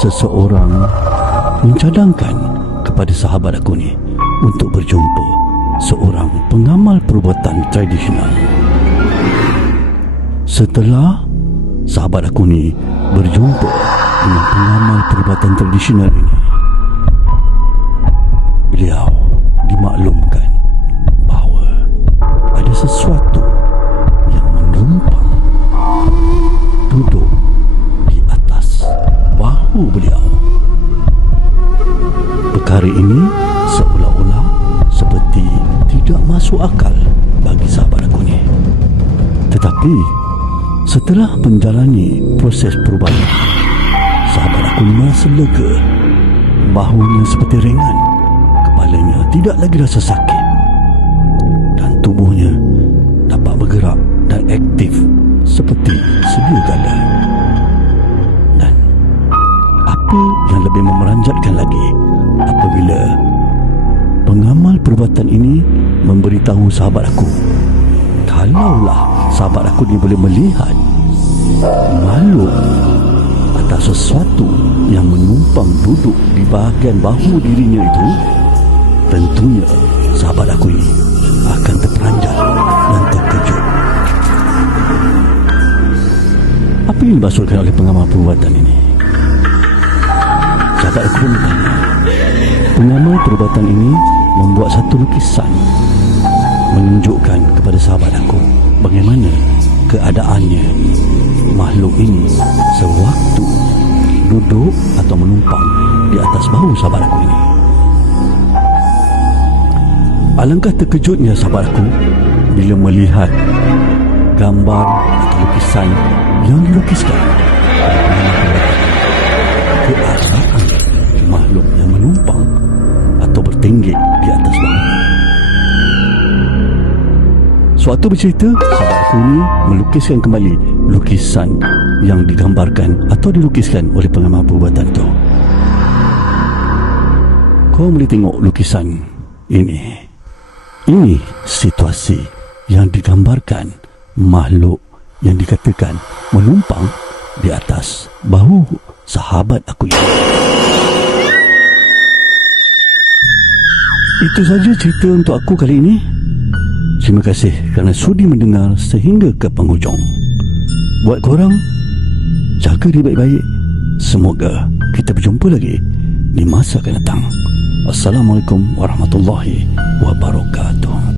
seseorang mencadangkan kepada sahabat aku ni untuk berjumpa seorang pengamal perubatan tradisional. Setelah sahabat aku ni berjumpa dengan pengamal perubatan tradisional ini, beliau dimaklumkan bahawa ada sesuatu yang menumpang duduk di atas bahu beliau. Perkara ini seolah-olah seperti tidak masuk akal bagi sahabat aku ni. Tetapi setelah menjalani proses perubatan, sahabat aku ni merasa lega. Bahunya seperti ringan, kepalanya tidak lagi rasa sakit, dan tubuhnya dapat bergerak dan aktif seperti sedia kala. Dan apa yang lebih memeranjatkan lagi, apabila pengamal perubatan ini memberitahu sahabat aku, kalaulah sahabat aku ni boleh melihat makhluk atau sesuatu yang menumpang duduk di bahagian bahu dirinya itu, tentunya sahabat aku ini akan terperanjat dan terkejut. Apa yang dimaksudkan oleh pengamal perubatan ini? Sahabat aku pun bertanya. Pengamal perubatan ini membuat satu lukisan menunjukkan kepada sahabat aku bagaimana keadaannya makhluk ini sewaktu duduk atau menumpang di atas bahu sahabat aku ini. Alangkah terkejutnya sahabat aku bila melihat gambar atau lukisan yang dilukiskan oleh pengamal perubatan, keadaan makhluk yang menumpang atau bertinggi di atas bahu. Suatu bercerita, sahabat aku ini melukiskan kembali lukisan yang digambarkan atau dilukiskan oleh pengamal perubatan itu. Kau boleh tengok lukisan ini. Ini situasi yang digambarkan makhluk yang dikatakan menumpang di atas bahu sahabat aku ini. Itu saja cerita untuk aku kali ini. Terima kasih kerana sudi mendengar sehingga ke penghujung. Buat korang, jaga diri baik-baik. Semoga kita berjumpa lagi di masa akan datang. Assalamualaikum warahmatullahi wabarakatuh.